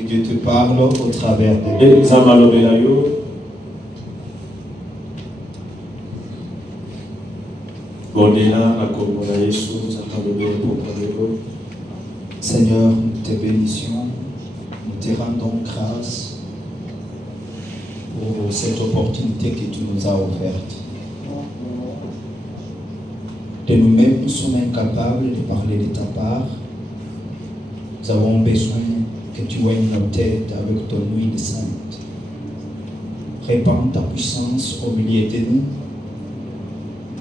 Et Dieu te parle au travers de lui. Seigneur, nous te bénissons, nous te rendons grâce pour cette opportunité que tu nous as offerte. De nous-mêmes, nous sommes incapables de parler de ta part. Nous avons besoin que tu oignes nos têtes avec ton huile sainte. Répands ta puissance au milieu de nous,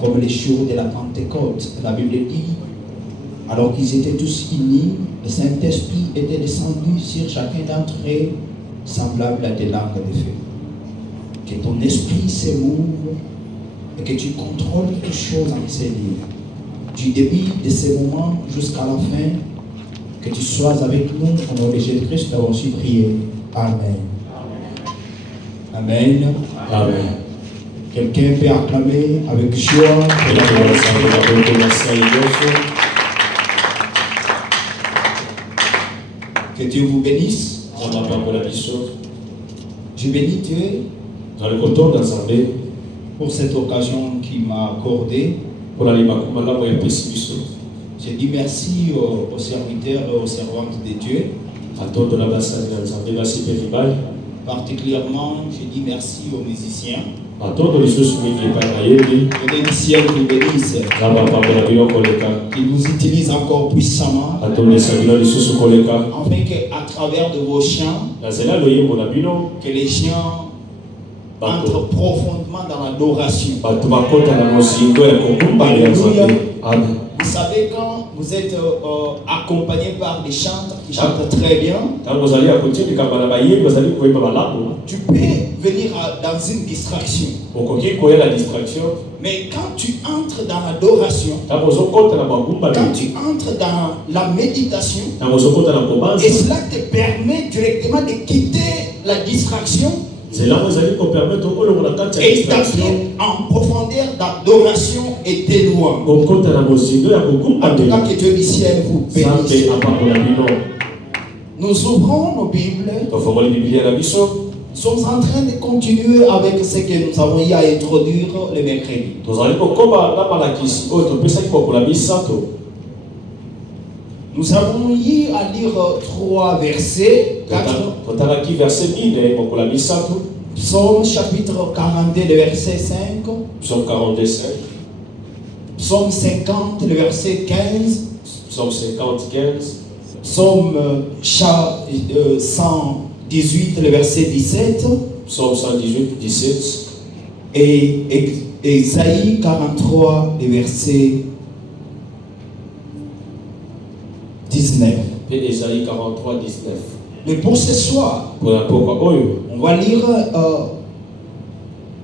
comme les jours de la Pentecôte. La Bible dit, alors qu'ils étaient tous unis, le Saint-Esprit était descendu sur chacun d'entre eux, semblable à des langues de feu. Que ton esprit se mouve et que tu contrôles toutes choses en ces lieux. Du début de ce moment jusqu'à la fin, que tu sois avec nous, au nom de Jésus-Christ, nous avons su prier. Amen. Amen. Amen. Quelqu'un peut acclamer avec joie. Que Dieu vous bénisse. Je bénis Dieu pour cette occasion qu'il m'a accordée. Je dis merci aux serviteurs et aux servantes de Dieu. Particulièrement, je dis merci aux musiciens. Que les ciels vous bénissent. Qu'ils vous utilisent encore puissamment. Afin qu'à travers de vos chants, que les gens entrent profondément dans l'adoration. Alléluia. Vous savez, quand vous êtes accompagné par des chanteurs qui chantent très bien, tu peux venir dans une distraction. Mais quand tu entres dans l'adoration, quand tu entres dans la méditation, et cela te permet directement de quitter la distraction et d'entrer en profondeur d'adoration et de louange. En tout cas, que Dieu du ciel vous bénisse. Nous ouvrons nos Bibles. Nous sommes en train de continuer avec ce que nous avons eu à introduire le mercredi. Nous avons eu à lire 3 versets. 4. Psaume chapitre 42, le verset 5. Psaume 45. Psaume 50, le verset 15. Psaume 50, 15. Psaume 118, le verset 17. Psaume 118, 17. Et Ésaïe 43, le verset 19. Et Ésaïe 43, 19. Mais pour ce soir, on va lire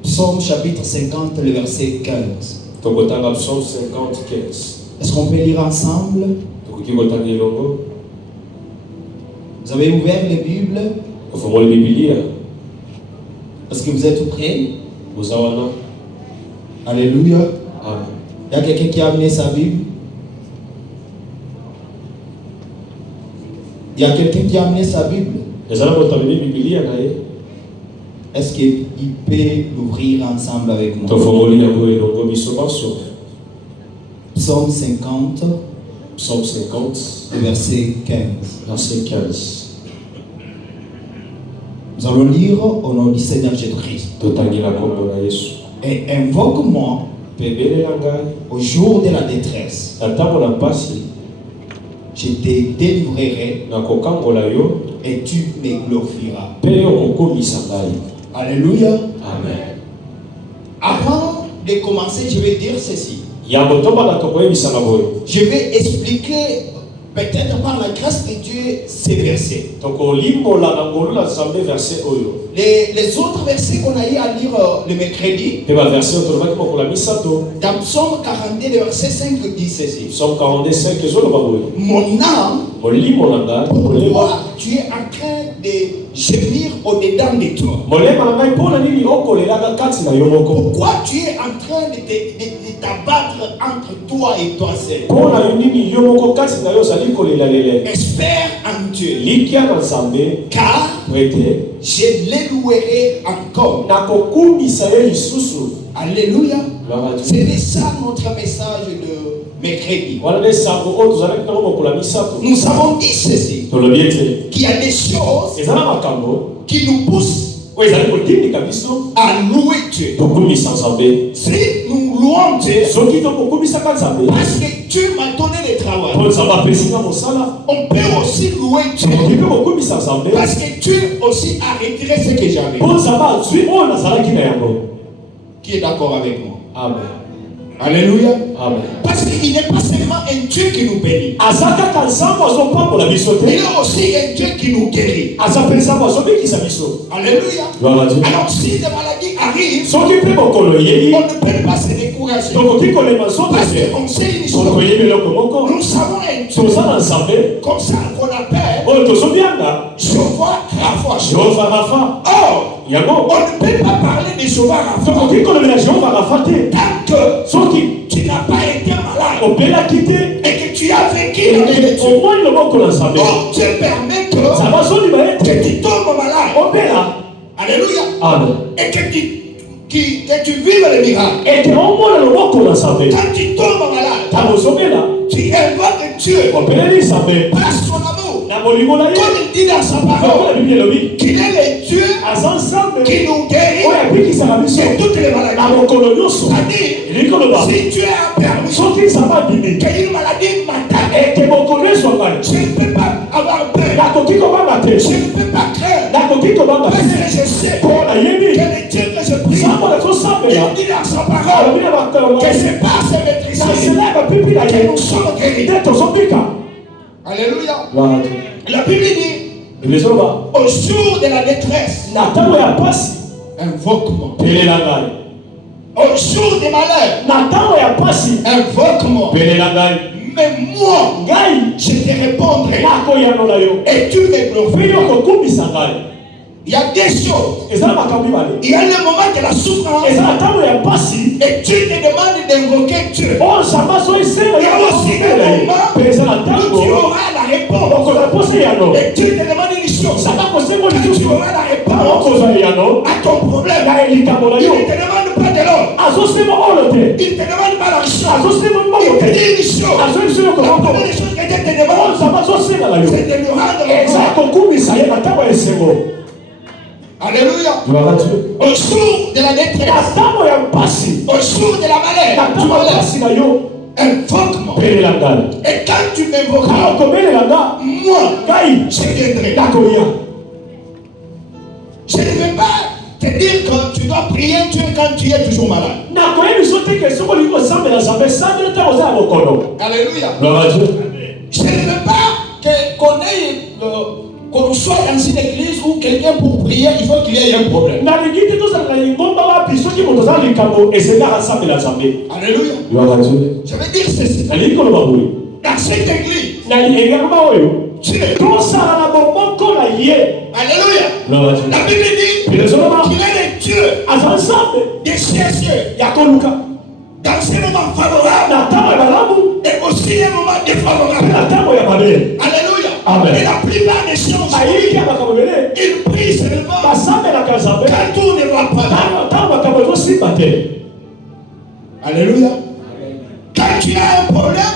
Psaume chapitre 50, le verset 15. Psaume 50, 15. Est-ce qu'on peut lire ensemble? Vous avez ouvert les Bibles? Est-ce que vous êtes prêts? Alléluia. Il y a quelqu'un qui a amené sa Bible? Il y a quelqu'un qui a amené sa Bible? Est-ce qu'il peut l'ouvrir ensemble avec moi? Psaume 50. Psaume 50. Verset 15. Verset 15. Nous allons lire au nom du Seigneur Jésus-Christ. Et invoque-moi au jour de la détresse. Je te délivrerai et tu me glorifieras. Alléluia. Amen. Avant de commencer, je vais dire ceci. Je vais expliquer, peut-être par la grâce de Dieu, ces versets. Les autres versets qu'on a eu à lire le mercredi, dans Psaume 42, le verset 5 dit ceci. Psaume 45, mon âme Pourquoi tu es en train de gémir au-dedans de toi? Pourquoi tu es en train de t'abattre entre toi et toi seul? Espère en Dieu, car je l'élouerai encore. Alléluia. C'était ça notre message de mercredi. Nous avons dit ceci, qu'il y a des choses qui nous poussent à louer Dieu. Si nous louons Dieu, parce que Dieu m'a donné le travail, on peut aussi louer Dieu, parce que Dieu aussi a retiré ce que j'avais. Qui est d'accord avec moi? Amen. Alléluia. Amen. Parce qu'il n'est pas seulement un Dieu qui nous bénit, il est aussi un Dieu qui nous guérit. Alléluia. Alors si des maladies arrivent, on ne peut pas se décourager. Parce qu'on sait une chose, nous savons un Dieu comme ça qu'on appelle Jéhovah Rapha. Or, on ne peut pas parler de Jéhovah Rapha tant que tu n'as pas été malade et que tu as vécu avec Dieu. Donc Dieu permet que tu tombes malade. Alléluia. Et que tu vives le miracle. Quand tu tombes malade, tu invoques Dieu par son amour. Comme il dit dans sa parole, qu'il est le Dieu qui nous guérit de toutes les maladies. C'est-à-dire, si Dieu a permis qu'une maladie m'attaque, je ne peux pas avoir peur, je ne peux pas craindre, parce que je sais que le Dieu que je prie, il dit dans sa parole que c'est par ses maîtrises que nous sommes guéris. Alléluia. La Bible dit, au jour de la détresse, invoque-moi. Au jour des malheurs, invoque-moi. Mais moi, je te répondrai et tu me glorifieras. Il y a des choses. Il y a le moment de la souffrance et Dieu te demande d'invoquer Dieu. Il y a aussi le moment où tu auras la réponse. Et Dieu te demande une chose. Quand tu auras la réponse à ton problème, il ne te demande pas de l'or. Il ne te demande pas l'argent. Il te dit une chose. La première des choses que Dieu te demande, c'est de lui rendre grâce. Alléluia. Au jour de la détresse, au jour de la malheur, invoque-moi. Et quand tu m'invoqueras, moi, je viendrai. Je ne vais pas te dire que tu dois prier Dieu quand tu es toujours malade. Alléluia. Je ne veux pas qu'on soit dans une église où quelqu'un pour prier, il faut qu'il y ait un problème. Alléluia. Je veux dire ceci. Dans cette église, Alléluia. La Bible dit qu'il est le Dieu des cieux. Dans ces moments favorables et aussi les moments défavorables. Alléluia. Amen. Et la plupart des choses, ils prient seulement quand tout ne va pas. Alléluia. Quand tu as un problème,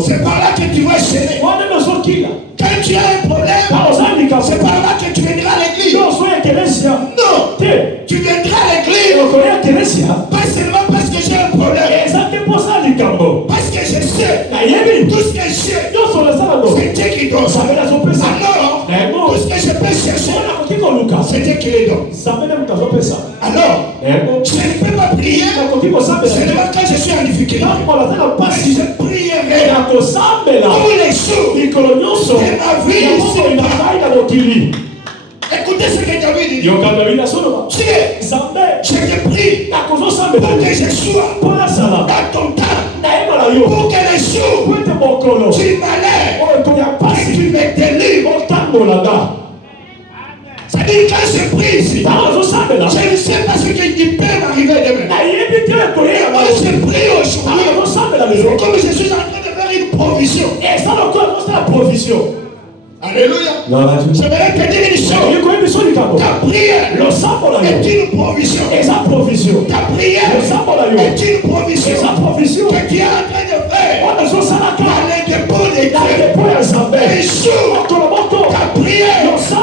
c'est par là que tu vas gêner. Quand tu as un problème, c'est par là que tu viendras à l'église. Non, tu viendras à l'église pas seulement parce que j'ai un problème, parce que je sais tout ce que j'ai, c'est Dieu qui donne. Alors, tout ce que je peux chercher, c'est Dieu qui les donne. Alors, je ne peux pas prier seulement quand je suis en difficulté. Mais je prierai tous les jours de ma vie ici. Écoutez ce que David dit. Dieu, je te prie pour que je sois dans ton temps, pour que les jours du malheur Et tu me délivres. C'est-à-dire quand je prie ici, je ne sais pas ce qui peut m'arriver demain. Et moi je prie aujourd'hui, comme je suis en train de faire une provision. Alléluia. J'aimerais te dire une chose. Ta prière est une provision. Ta prière est une provision que tu es en train de faire dans les dépôts des dieux. Un jour, ta prière sera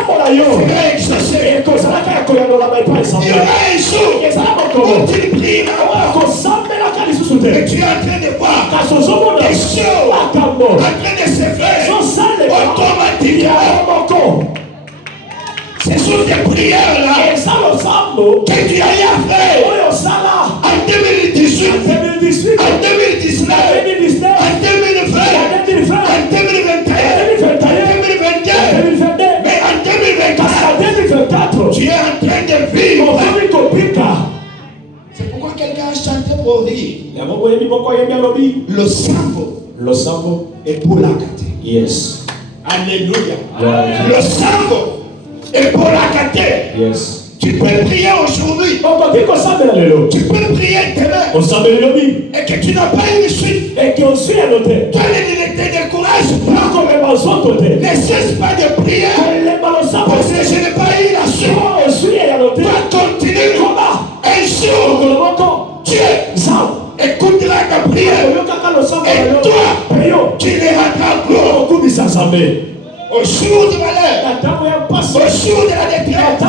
exaucée. Il y aura un jour où tu prieras et tu es en train de voir des choses en train de se faire automatiquement. Ce sont des prières là que tu as à faire en 2018, en 2019, en 2020, en 2021, en 2022, mais en 2024, tu es en train de vivre. C'est pourquoi quelqu'un a chanté pour dire le sambo est pour la gâter. Yes. Alléluia. Yeah. Le sambo est pour la gâter. Yes. Tu peux prier aujourd'hui. Tu peux prier demain. Et que tu n'as pas une suite. Toi, ne te décourage pas. Ne cesse pas de prier. Parce que je n'ai pas eu la suite. Toi, continue. Un jour, Dieu écoutera ta prière. Et toi, tu les rendras gloire. Au jour du malheur, au jour de la détresse,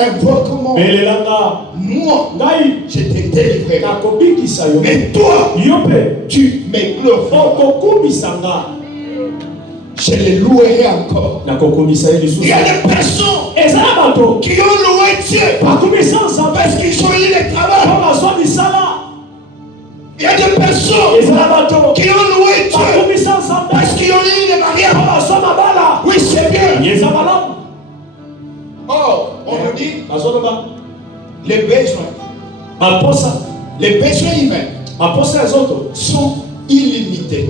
invoque-moi. Moi, je te délivrerai. Mais toi, tu me glorifieras. Je les louerai encore. Il y a des personnes qui ont loué Dieu parce qu'ils ont eu le travail. Il y a des personnes qui ont loué Dieu parce qu'ils ont eu le mariage. Oui, c'est bien. Oh, on nous dit les besoins. Les besoins humains sont illimités.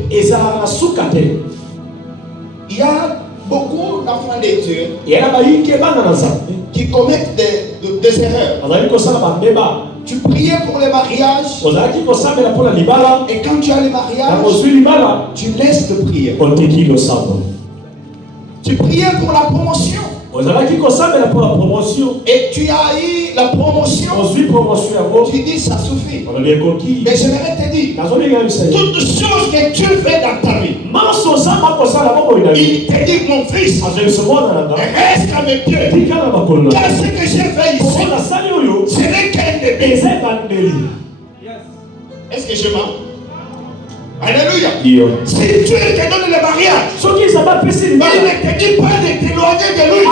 Il y a beaucoup d'enfants de Dieu qui commettent des erreurs. Tu priais pour le mariage et quand tu as le mariage, tu laisses de prier. Tu priais pour la promotion et tu as eu la promotion. Tu dis ça suffit. Mais j'aimerais te dire, toutes choses que tu fais dans ta vie, il te dit mon fils, reste à mes pieds. Car ce que j'ai fait ici, ce n'est qu'un début. Est-ce que je mens? Alléluia. Si Dieu te donne le mariage, il ne te dit pas de t'éloigner de lui.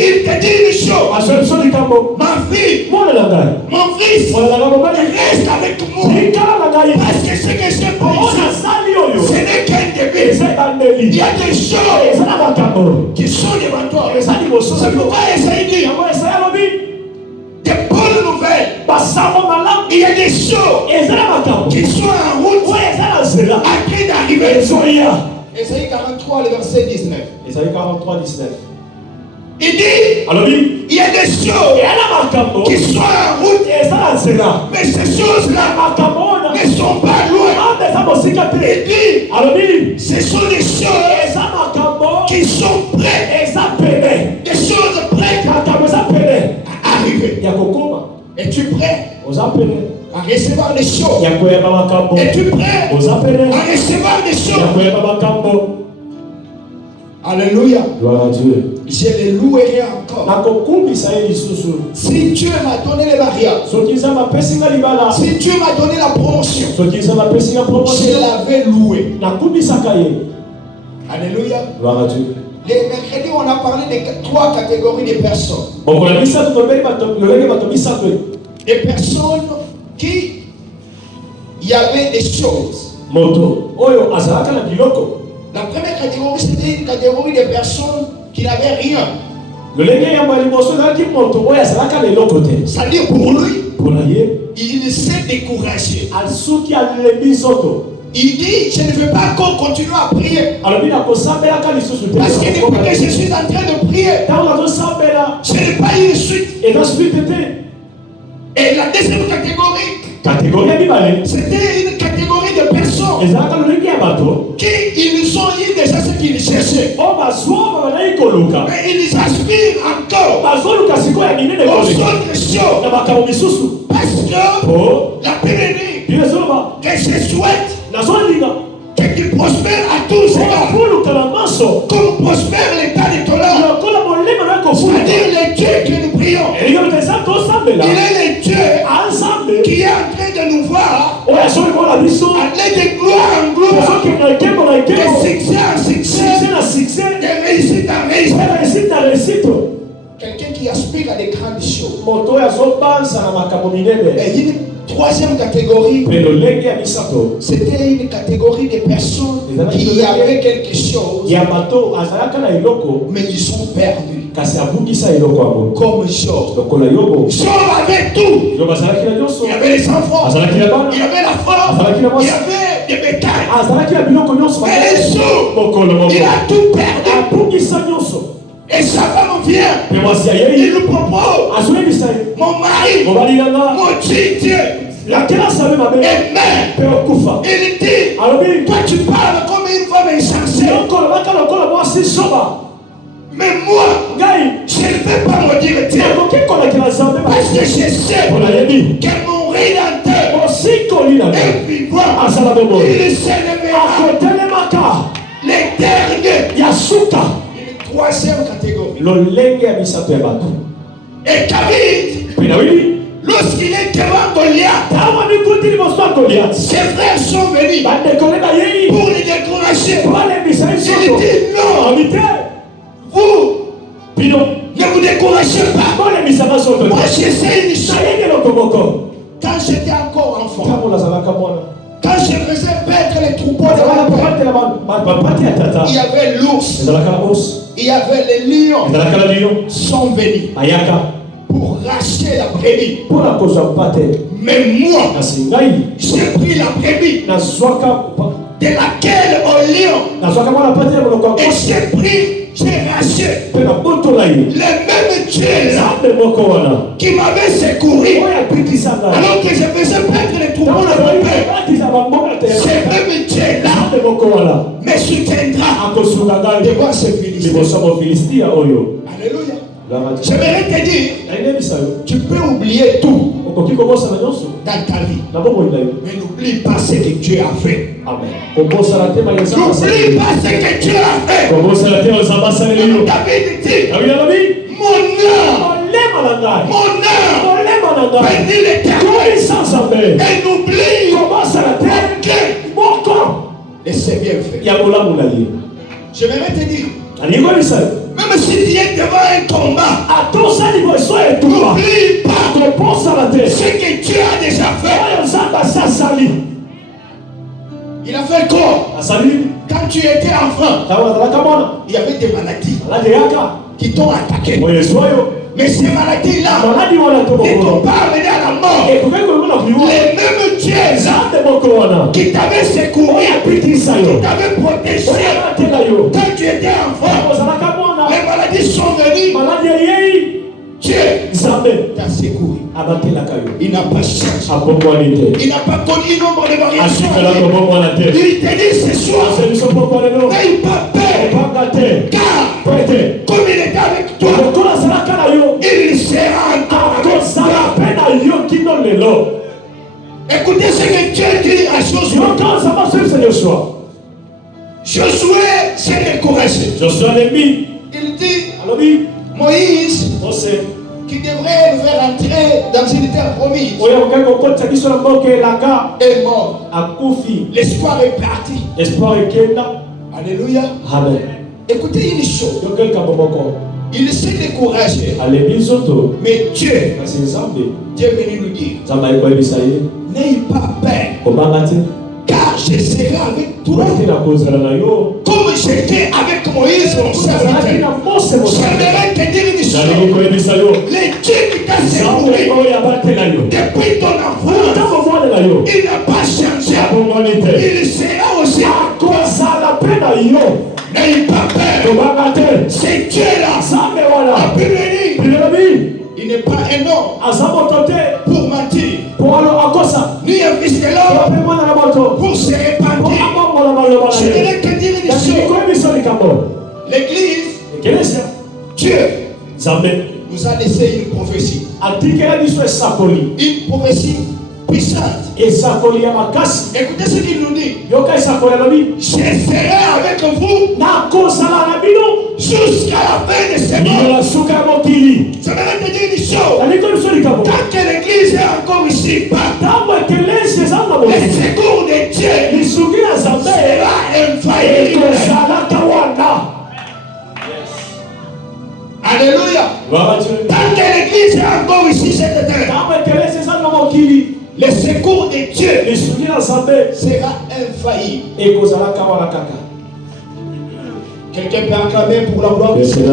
Il te dit une chose. Ma fille, mon fils, reste avec moi. Parce que ce que j'ai pour ici, ce n'est qu'un début. Il y a des choses qui sont devant toi. C'est pourquoi Esaïe dit des bonnes nouvelles. Il y a des choses qui sont en route en train d'arriver. Esaïe 43, le verset 19. Il dit il y a des choses qui sont en route, mais ces choses-là ne sont pas loin. Il dit ce sont des choses qui sont prêtes. Des choses prêtes à arriver. Es-tu prêt à recevoir des choses? Es-tu prêt à recevoir des choses? Alléluia. Je les louerai encore. Si Dieu m'a donné le mariage, si Dieu m'a donné la promotion, je l'avais loué. Alléluia. Les mercredis, on a parlé de 3 catégories de personnes. Des personnes qui y avait des choses. La première catégorie, c'était une catégorie de personnes qui n'avaient rien. C'est-à-dire pour lui, il s'est découragé. Il dit, je ne veux pas qu'on continue à prier. Parce que depuis que je suis en train de prier, je n'ai pas eu de suite. Et la deuxième catégorie, c'était une catégorie de personnes qui ils ont eu déjà ce qu'ils cherchaient. Mais ils aspirent encore aux autres choses. Parce que la pérennie que je souhaite que tu prospères à tous égards, comme prospère l'état de ton âme. C'est-à-dire le Dieu que nous prions. Il est le Dieu qui est en train de nous voir aller de gloire en gloire, de succès en succès, de réussite en réussite. Quelqu'un qui aspire à des grandes choses. Et une troisième catégorie, c'était une catégorie de personnes qui avaient quelque chose, mais ils sont perdus. Comme Job. Job avait tout. Il avait les enfants, il avait la femme, il avait des bétails. Mais Job, il a tout perdu. Et sa femme vient, il nous propose, mon mari, mon Dieu, la terrasse est mère. Il dit, toi tu parles comme une femme insensée. Mais moi, je ne vais pas me dire Dieu. Parce que je sais que mon Rédempteur est vivant. Il s'élèvera. Les derniers. Une troisième catégorie. Et David, lorsqu'il est devant Goliath, ses frères sont venus pour le décourager. Il dit non, vous ne vous découragez pas. Moi j'essaie une chose. Quand j'étais encore enfant, quand je faisais paître les troupeaux de mon père, il y avait l'ours, il y avait les lions, sont venus pour racheter la brebis. Mais moi, j'ai pris la brebis de laquelle au lion, et j'ai racheté le même Dieu qui m'avait secouru alors que je faisais paître les troupeaux de mon père. Ce même Dieu là me soutiendra devant ce Philistin. Alléluia. J'aimerais te dire, tu peux oublier tout dans ta vie, mais n'oublie pas ce que Dieu a fait. N'oublie pas ce que Dieu a fait. David dit, mon âme bénit l'Éternel et n'oublie aucun de ses bienfaits. J'aimerais te dire, même si tu es devant un combat, n'oublie pas ce que Dieu a déjà fait. Il a fait quoi? Quand tu étais enfant, il y avait des maladies qui t'ont attaqué. Mais ces maladies-là ne t'ont pas amené à la mort. Les mêmes Dieux qui t'avaient secouru, qui t'avaient protégé quand tu étais enfant, les maladies sont venues. Dieu t'a secouru. Il n'a pas changé. Il n'a pas connu nombre de variations. Il te dit ce soir, n'aie pas peur, car comme il est avec toi, il sera encore avec toi. Écoutez ce que Dieu dit à Josué. Josué s'est découragé. Il dit, Moïse, qui devrait nous faire entrer dans une terre promise, est mort. L'espoir est parti. Alléluia. Amen. Écoutez une chose. Il s'est découragé. Mais Dieu est venu nous dire, n'aie pas peur, car je serai avec toi. Comme j'étais avec Moïse, mon serviteur. J'aimerais te dire une chose. Les Dieu qui t'a secouru depuis ton enfance, il n'a pas changé. Il sera N'ayez pas peur. C'est Dieu là. La Bible dit, il n'est pas un homme pour mentir, ni un fils de l'homme pour se repentir. Je n'ai que dire une chose. L'église, Dieu nous a laissé une prophétie. Une prophétie puissante. Écoutez ce qu'il nous dit. Je serai avec vous jusqu'à la fin de ce monde. Ça veut dire une chose. Tant que l'église est encore ici, le secours de Dieu sera infaillible. Alléluia. Tant que l'église est encore ici cette terre, le secours de Dieu sera infaillible. Quelqu'un peut acclamer pour la gloire de Dieu.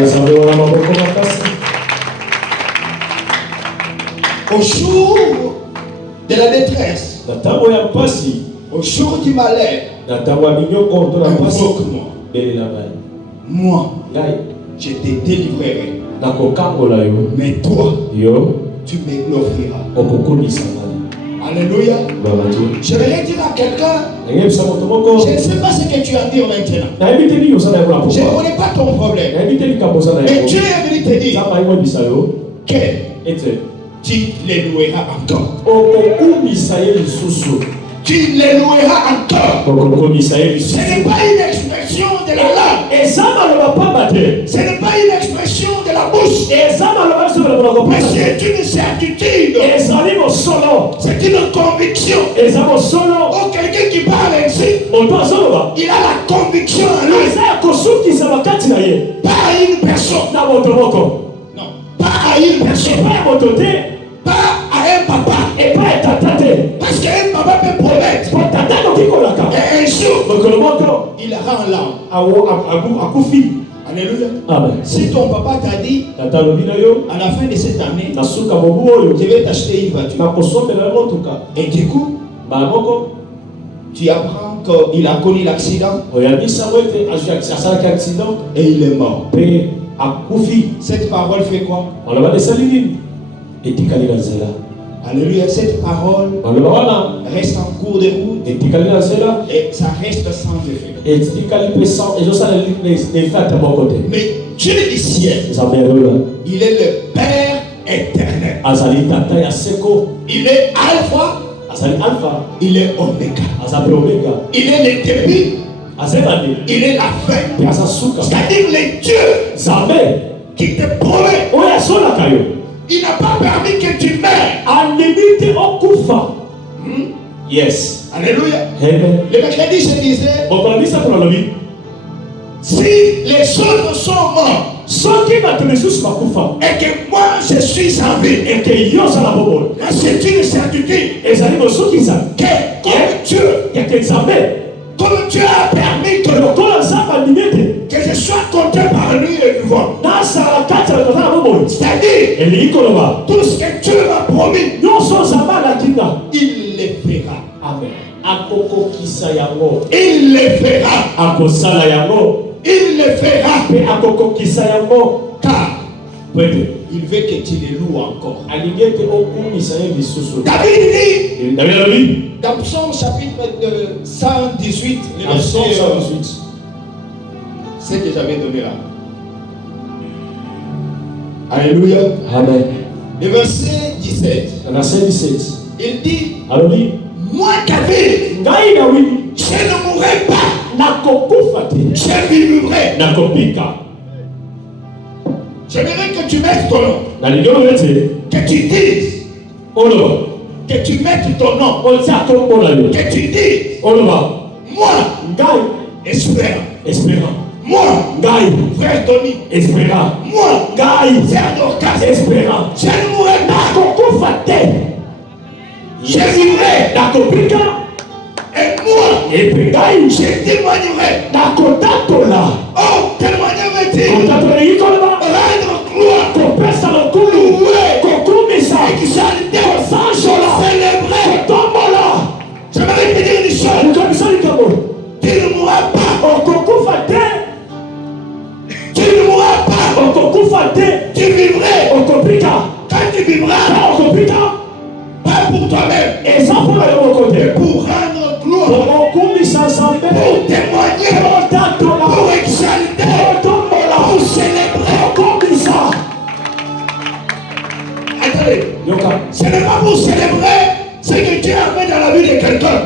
Au jour de la détresse, au jour du malheur, invoque-moi. Moi, je te délivrerai. Mais toi, tu me glorifieras. Alléluia. Je vais dire à quelqu'un, je ne sais pas ce que tu as à dire maintenant. Je ne connais pas ton problème. Mais Dieu est venu te dire que tu les loueras encore. Tu les loueras encore. Ce n'est pas une expression de la langue. Ce n'est pas une expression de la bouche. Mais c'est une certitude. C'est une conviction. Oh, quelqu'un qui parle ainsi, il a la conviction en lui. Pas à une personne. Non, pas à une personne. Pas à un papa. Parce qu'un papa peut promettre. Et un jour, il rend l'âme. Alléluia. Amen. Si ton papa t'a dit, à la fin de cette année, je vais t'acheter une voiture. Et du coup, tu apprends qu'il a connu l'accident. Et il est mort. Cette parole fait quoi? Alléluia, cette parole reste en cours de route et ça reste sans effet. Mais Dieu du ciel, il est le Père éternel. Il est Alpha, il est Oméga. Il est le début, il est la fin. C'est-à-dire le Dieu qui te promet. Il n'a pas permis que tu meurs. Yes. Alléluia. Le mercredi, je disais, si les autres sont morts et que moi je suis en vie, là c'est une certitude que comme Dieu a permis que je sois compté par lui et vivant. C'est-à-dire, tout ce que Dieu m'a promis, il le fera. Amen. Il le fera. Il le fera. Car il veut que tu le loues encore. David dit, dans Psaume chapitre 118, le verset 118, ce que j'avais donné là. Alléluia. Amen. Le verset 17. Il dit, moi David, je ne mourrai pas. Je vivrai. J'aimerais que tu mettes ton nom. Que tu dises. Que tu mettes ton nom. Que tu dises. Moi, espérant. Moi, frère Tony. Moi, frère Dorcas. Je ne mourrai pas. Je vivrai. Et moi, je témoignerai. Oh, témoignerai-t-il? Rendre gloire. Louer. Exalter. Célébrer. J'aimerais te dire une chose. Tu ne mourras pas. tu vivrais. Quand tu vivras, pas pour toi-même, mais pour rendre gloire, pour témoigner, pour exalter, pour célébrer. Attendez, ce n'est pas pour célébrer ce que Dieu a fait dans la vie de quelqu'un.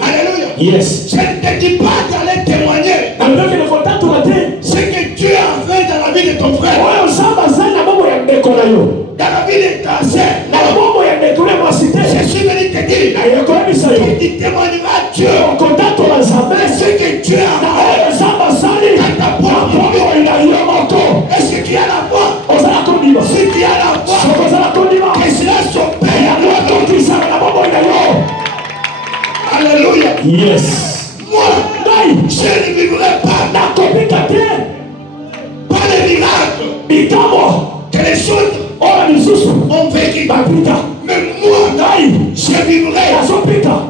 Alléluia. Yes. Je ne te dis pas d'aller témoigner ce que Dieu a fait dans la vie de ton frère, dans la vie de ta sœur. Je suis venu te dire que tu témoigneras Dieu de ce que Dieu a fait dans ta propre vie. Est-ce que tu as la foi? Si tu as la foi, que cela s'opère. Alléluia. Yes. Moi, je ne vivrai pas les miracles que les autres ont vécu. Mais moi, je vivrai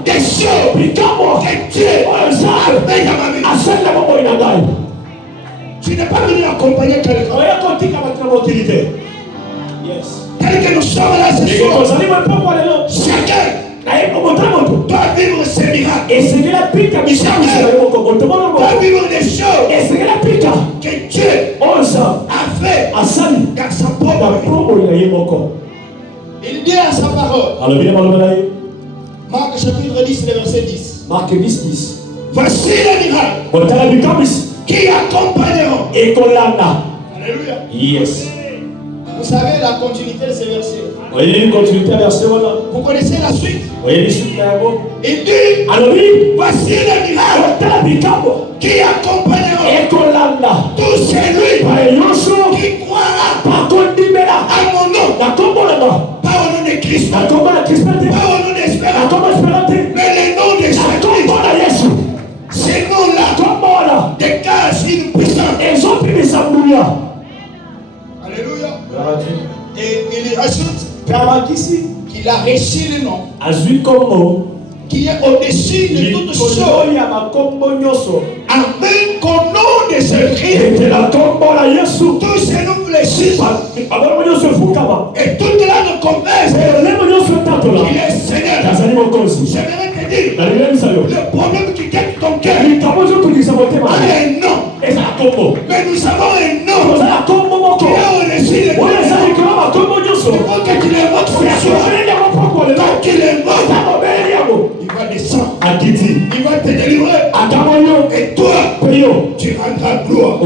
des choses que Dieu a fait dans ma vie. Tu n'es pas venu accompagner quelqu'un. Yes. Tel que nous sommes là ce soir, chacun doit vivre ses miracles. Doit vivre des choses que Dieu a fait dans sa propre vie. Il dit à sa parole, Marc chapitre 10, verset 10. Marc 10. Voici les miracles qui accompagneront. Alléluia. Yes. Vous savez la continuité de ces versets. Vous connaissez la suite? Il dit, voici les miracles qui accompagneront tout celui qui croira à mon nom. Pas au nom de Christ, pas au nom d'Espérance, mais le nom de Jésus. Ces noms-là dégagent une puissance. Alléluia. Et il rajoute qu'il a reçu le nom qui est au-dessus de toutes choses. Amen. Qu'au nom de Jésus-Christ, tous ces noms fléchissent et toute l'âme confesse qu'il est Seigneur. J'aimerais te dire, le problème qui guette ton cœur a un nom. Mais nous avons un nom qui est au-dessus de tout. Il faut que tu l'invoques ce soir. Quand tu l'invoques, il va descendre. Il va te délivrer. Et toi, tu rendras gloire.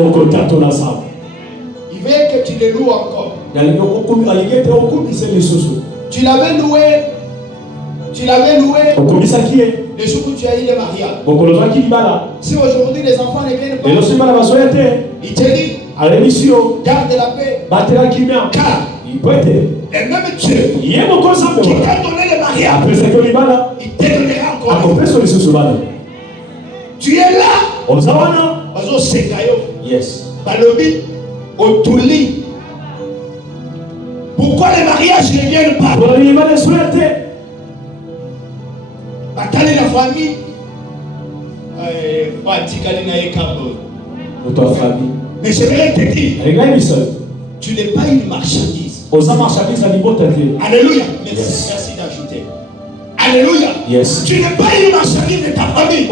Il veut que tu le loues encore. Tu l'avais loué le jour où tu as eu le mariage. Si aujourd'hui les enfants ne viennent pas, il te dit, garde la paix. Car le même Dieu qui t'a donné le mariage, il te donnera encore. Tu es là. Yes. Balobi, Otuli. Pourquoi les mariages ne viennent pas? Bataille la famille. Mais je vais te dire, tu n'es pas une marchandise. Alléluia. Merci d'ajouter. Alléluia. Yes. Tu n'es pas une marchandise de ta famille.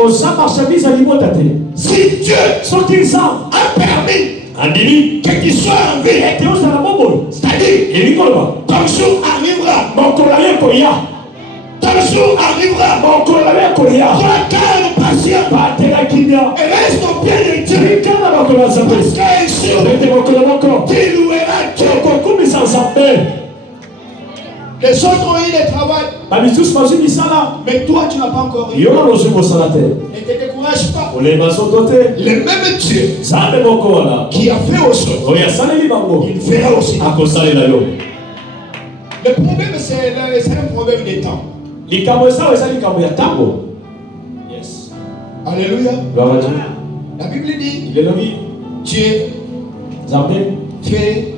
Si Dieu a permis que tu sois en vie, c'est-à-dire, ton jour arrivera. Ton jour arrivera. Toi, calme, patient. Et reste au pied de Dieu. Parce qu'un jour, tu loueras Dieu. Les autres ont eu le travail. Mais toi, tu n'as pas encore eu. Ne te décourage pas. Le même Dieu qui a fait aux autres, il fera aussi. Le problème, c'est un problème de temps. Yes. Alléluia. La Bible dit, Dieu fait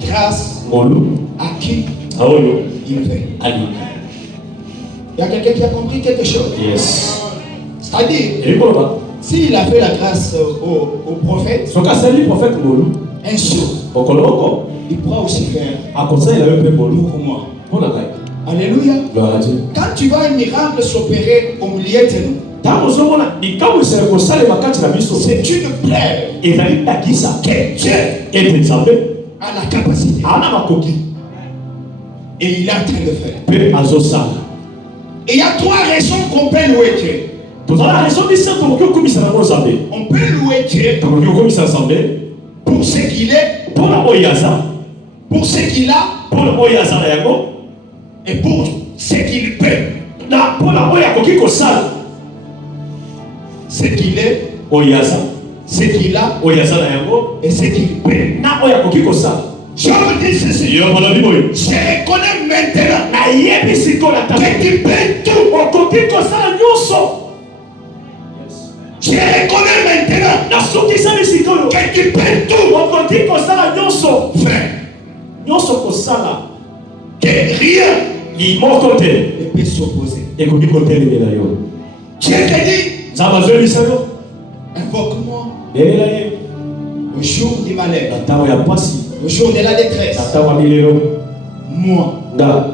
grâce à qui il fait. Il y a quelqu'un qui a compris quelque chose. Yes. C'est-à-dire, S'il a fait la grâce au prophète, soka sali prophète ngolu un jour, okoloko il pourra aussi faire akosa il avait peu ngolu pour moi. pour la caille. Alléluia. Gloire à Dieu. Quand tu vois un miracle s'opérer au milieu de nous, Tant que mona ikamu se ko sale makati na biso c'est une preuve et zali takisa que Dieu et nzambe a la capacité. ana makoki Et il est en train de faire. pe azosala. Et il y a trois raisons qu'on peut louer Dieu. Tozala raison bisa to ko komisa na nzambe. On peut louer Dieu To ko komisa nzambe pour ce qu'il est, pour la oyaza, pour ce qu'il a pour la oyaza na yango et pour ce qu'il peut. na pour la oya koki ko sala. Ce qu'il est, Oyaza, ce qu'il a oyaza na yango et ce qu'il peut. na oya koki ko sala. Je vous dis ceci. Yo mona bimoy. Je reconnais maintenant Na yebi sikola ta. que tu peux tout. Okoki ko sala nyoso. Je reconnais maintenant Na soki sala sikoyo. que tu peux tout. Okoki ko sala nyoso. Frère, Nyoso ko sala. que rien Li moko te. ne peut s'opposer. Ekoki ko telemela yo. Dieu te dit, Zaba zeli sayo. invoque-moi Belela ye. au jour du malheur, Na tawo ya pasi. au jour de la détresse. Na tawo milelo. Moi, Nga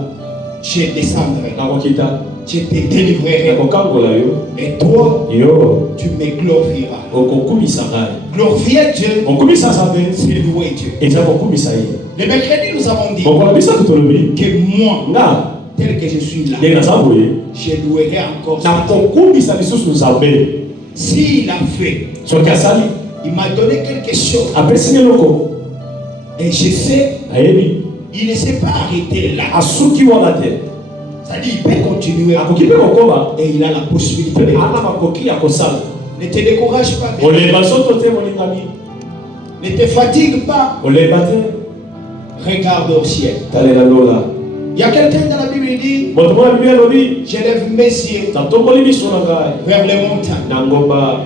je descendrai, na kokita. je te délivrerai. Na kokangola yo. Et toi, Yo. tu me glorifieras. Okokumisa ngai. Glorifier Dieu, Okumisa nzambe. c'est louer Dieu. Eza kokumisa ye. Le mercredi, nous avons dit Okola bisa tutolobi. que moi, Nga tel que je suis là, ndenge naza boye. je louerai encore. Na kokumisa lisusu nzambe. S'il a fait, Soki asali. il m'a donné quelque chose. Apesi eloko. Et je sais, Ayebi. il ne s'est pas arrêté là. Asuki wana te. C'est-à-dire, il peut continuer. Akoki mpe kokoma. Et il a la possibilité de. Ana makoki ya kosala. Ne te décourage pas. Oleba nzoto te molingami. Ne te fatigue pas. Oleba te. Regarde au ciel. Talela lola. Il y a quelqu'un dans la Bible qui dit, Moto mwana Biblia lobi. j'élève mes yeux Tatongoli miso na ngai. vers les montagnes. Na ngomba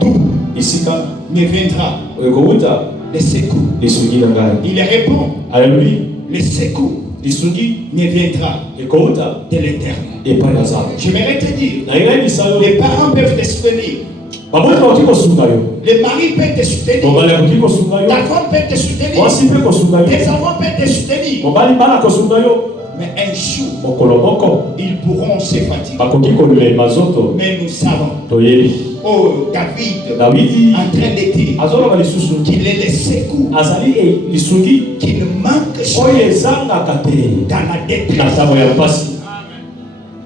D'où isika. me viendra Ekowuta. le secours. Lisugi na ngai. Il répond, Alléluia. le secours Lisugi. me viendra Ekowuta. de l'éternel. Epai na nzambe. J'aimerais te dire, Na ngai misayo. les parents peuvent te soutenir, Baboti bakoki kosunga yo. les maris peuvent te soutenir, Mobali akoki kosunga yo. ta femme peut te soutenir, Mwasi mpe kosunga tes yo. enfants peuvent te soutenir. Mobali bana kosunga yo. Mais un jour, Mokolo moko. ils pourront se fatiguer. Bakoki kolemba nzoto. Mais nous savons, Toyebi. oh David, Dawidi en train de dire azoloba lisusu. qu'il est le secours Azali lisugi. qui ne manque Oyo jamais ezangaka te. dans la Na détresse. ntango ya mpasi.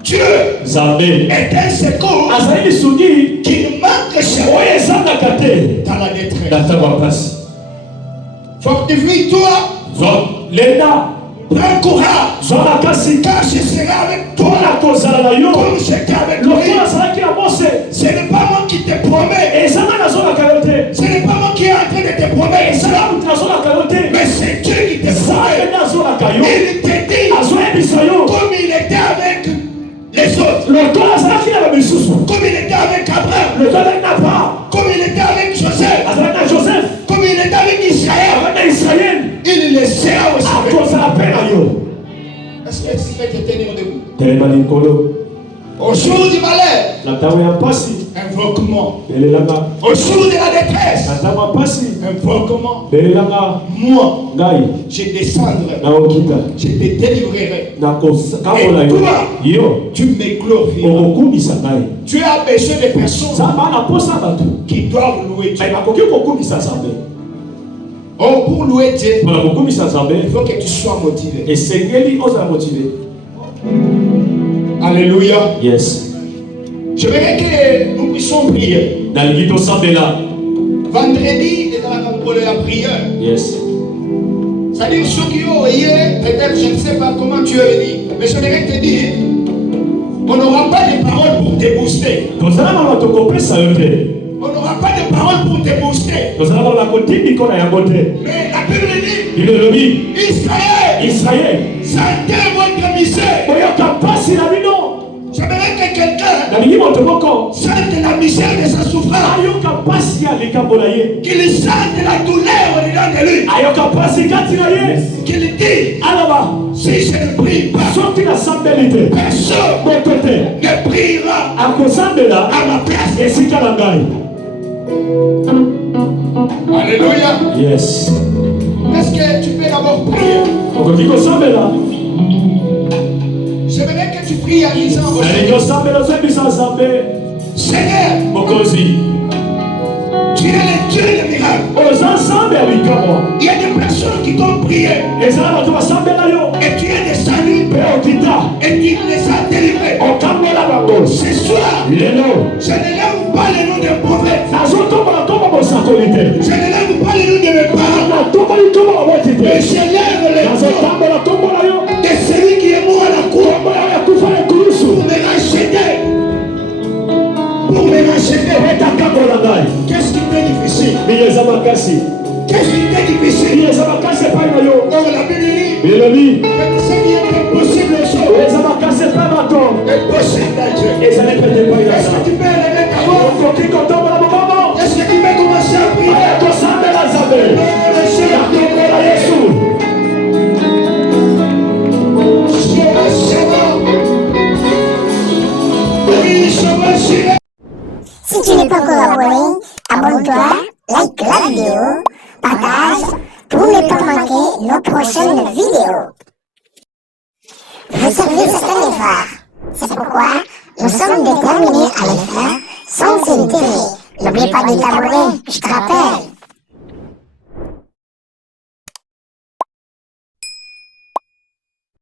Dieu Nzambe. est un secours Azali lisugi. qui ne manque jamais Oyo ezangaka te. dans la Na détresse. ntango ya mpasi. Fortifie-toi, Lenda. prends courage, Zwa makasi. car je serai avec toi Mpona kozala na yo. comme j'étais avec Lokola lui. azalaki na Mose. Ce n'est pas moi qui te promets, Ezanga nazolaka yo te. ce n'est pas moi qui est en train de te promettre, Ezanga mutu nazolaka yo te. mais c'est Dieu qui te Nzambe promet. nde azolaka yo. Il te dit, Azoyebisa yo. comme il était avec les autres, Lokola azalaki na bamisusu. comme il était avec Abraham, Lokola azalaki na Abraham. comme il était avec Joseph, Azalaki na Joseph. comme il était avec Israël, Azalaki na Israël. il le sera aussi avec toi. Akozala mpe na yo. Est-ce que tu peux te tenir debout? Telema likolo. Au jour du malheur, Na ntango ya mpasi. invoque-moi. Belelanga. Au jour de la détresse, Na ntango ya mpasi. invoque-moi. Belelanga. Moi, Ngai. je descendrai, Naokita. je te délivrerai. Nakokabola yo. Yo. Tu me glorifieras. Okokumisa ngai. Tu as besoin de personnes Nzambe ana posa bato. qui doivent louer Dieu. Mais bakoki kokumisa Nzambe. Oh, pour louer Dieu, Mpona kokumisa Nzambe. il faut que tu sois motivé. Esengeli ozala motive. Alléluia. Yes. Je voudrais que nous puissions prier. Nalingi tosambela. Vendredi, c'est dans la prière. Yes. C'est-à-dire, ceux qui ont hier, peut-être, je ne sais pas comment tu es venu, mais je voudrais te dire, on n'aura pas de paroles pour te booster. Tozala na bato kopesa yo te. On n'aura pas de paroles pour te booster. Tozala na bakotindiko na yango te. Mais la Bible dit, Bilobi. Israël, Israël. sentez votre misère. Oyoka pasi na bino. J'aimerais que quelqu'un Nalingi moto moko. sente la misère de sa souffrance, Ayoka pasi ya likambo na ye. qu'il sente la douleur au-dedans de lui, Ayoka pasi kati na ye. qu'il dit, Alaba. si je ne prie pas, Soki nasambeli te. personne Moto te. ne priera Akozambela. à ma place. Esika na ngai. Alléluia. Yes. Est-ce que tu peux d'abord prier? Okokikosambela. J'aimerais que tu pries à disant Alikosambela zebisa nzambe. Seigneur, Mokozi. tu es le Dieu des miracles. Oza nzambe ya likambo. Il y a des personnes qui t'ont prié Ezala bato basambela yo. et tu es descendu Mpe okita. et tu les as délivrés. Okambola bango. Ce soir, Lelo. je ne lève pas le nom des prophètes. Nazotombola nkombo bosakoli te. Je ne lève pas le nom de mes parents. Natomboli nkombo baboti Mais te. je lève le nom Nazotambola nkombola yo. de celui qui est mort à la croix Nkombo yayo ya kufa na ekulusu. pour me racheter. Pour me racheter. Etakambola ngai. Qu'est-ce qui t'est difficile? Bino eza makasi. Qu'est-ce qui t'est difficile? Bino eza makasi epai na yo. Or la Bible dit Bilobi. que ce qui est impossible aux hommes Eza makasi epai bato. est possible à Dieu. Ezali pete epai na Est-ce que tu nzambe. peux lever ta voix? Okoki kotombola mokongo. Est-ce que tu peux commencer à prier? Oya kosambela nzambe. Natombola Yesu. Si tu n'es pas encore abonné, abonne-toi, like la vidéo, partage pour ne pas manquer nos prochaines vidéos. Vous savez certains efforts. C'est pourquoi nous sommes déterminés à les faire sans intérêt. N'oublie pas de t'abonner, je te rappelle.